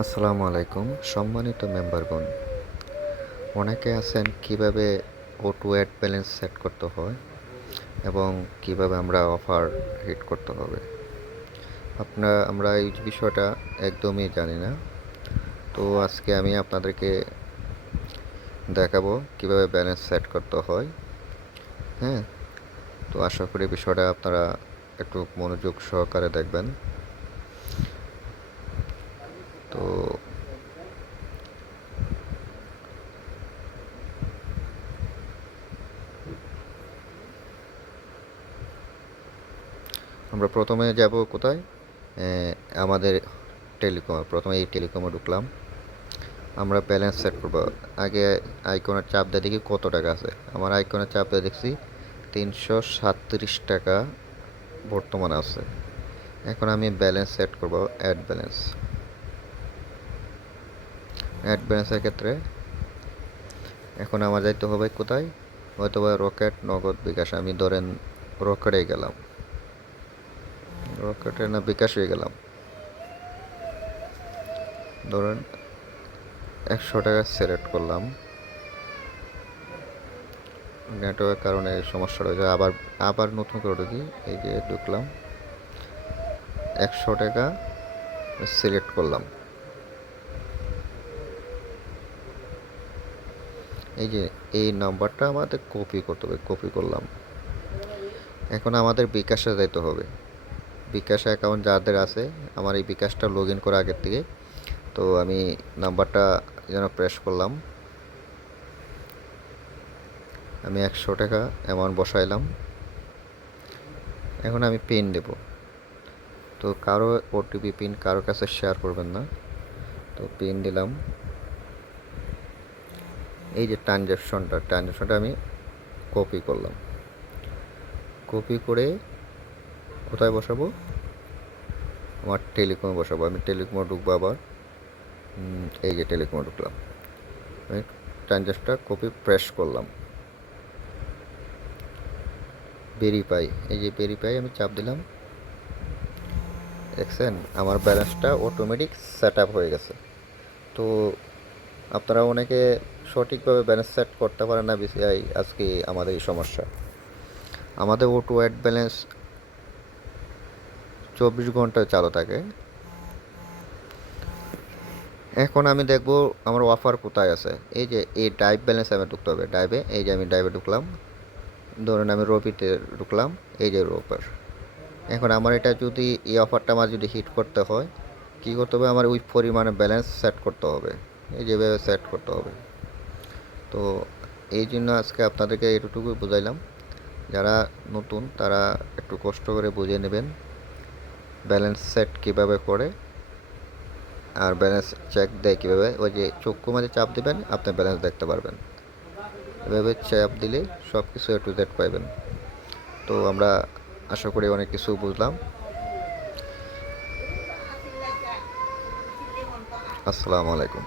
আসসালামু আলাইকুম সম্মানিত মেম্বারগণ। অনেকে আছেন কিভাবে অটো অ্যাড ব্যালেন্স সেট করতে হয় এবং কিভাবে আমরা অফার হিট করতে হবে। আমরা এই বিষয়টা একদমই জানি না। তো আজকে আমি আপনাদেরকে দেখাবো কিভাবে ব্যালেন্স সেট করতে হয়। হ্যাঁ, তো আশা করি বিষয়টা আপনারা একটু মনোযোগ সহকারে দেখবেন। তো আমরা প্রথমে যাব কোথায়? আমাদের প্রথমে এই টেলিকমে ঢুকলাম। আমরা ব্যালেন্স সেট করব। আগে আইকনের চাপ দিয়ে দেখি কত টাকা আছে। আমার আইকনের চাপ দিয়ে দেখছি 337 টাকা বর্তমানে আছে। এখন আমি ব্যালেন্স সেট করব, অ্যাড ব্যালেন্সের ক্ষেত্রে এখন আমার যাইতে হবে কোথায়? হয়তো বা রকেট, নগদ, বিকাশ। আমি ধরেন রকেটে গেলাম, রকেটে না বিকাশে গেলাম। ধরেন 100 টাকা সিলেক্ট করলাম। নেটওয়ার্কের কারণে সমস্যা রয়েছে। আবার নতুন করে ঢুকি। এই যে ঢুকলাম, 100 টাকা সিলেক্ট করলাম। এই যে এই নাম্বারটা আমাদের কপি করতে হবে, কপি করলাম। এখন আমাদের বিকাশে যেতে হবে। বিকাশ অ্যাকাউন্ট যাদের আছে, আমার এই বিকাশটা লগ ইন করা আগের থেকে। তো আমি নাম্বারটা যেন প্রেস করলাম। আমি 100 টাকা অ্যামাউন্ট বসাইলাম। এখন আমি পিন দেব। তো কারো ওটিপি পিন কারো কাছে শেয়ার করবেন না। তো পিন দিলাম। এই যে ট্রানজ্যাকশনটা আমি কপি করলাম। কপি করে কোথায় বসাবো? আমার টেলিকমে বসাবো। আমি টেলিকমে ঢুকবো আবার। এই যে টেলিকমে ঢুকলাম। আমি ট্রানজ্যাকশনটা কপি প্রেস করলাম। ভেরিফাই, এই যে ভেরিফাই আমি চাপ দিলাম। দেখছেন আমার ব্যালেন্সটা অটোমেটিক সেট আপ হয়ে গেছে। তো আপনারা অনেকে সঠিকভাবে ব্যালেন্স সেট করতে পারেন না, বিসিআই আজকে আমাদের এই সমস্যা। আমাদের অটো অ্যাড ব্যালেন্স 24 ঘন্টা চালু থাকে। এখন আমি দেখব আমার অফার কোথায় আছে। এই যে এই ডাইভ ব্যালেন্স আমি ঢুকতে হবে। ডাইভে, এই যে আমি ডাইভে ঢুকলাম। ধরুন আমি রবিতে ঢুকলাম। এই যে রোপার। এখন আমার এটা যদি এই অফারটা আমার যদি হিট করতে হয়, কী করতে হবে? আমার ওই পরিমাণে ব্যালেন্স সেট করতে হবে। এই যেভাবে সেট করতে হবে। তো এই জন্য আজকে আপনাদেরকে এটুকুই বুঝাইলাম। যারা নতুন তারা একটু কষ্ট করে বুঝে নেবেন ব্যালেন্স সেট কীভাবে করে, আর ব্যালেন্স চেক দেয় কীভাবে। ওই যে চক্ষু মাঝে চাপ দেবেন, আপনি ব্যালেন্স দেখতে পারবেন। এভাবে চাপ দিলে সব কিছু এ টু জেড পাইবেন। তো আমরা আশা করি অনেক কিছু বুঝলাম। আসসালামু আলাইকুম।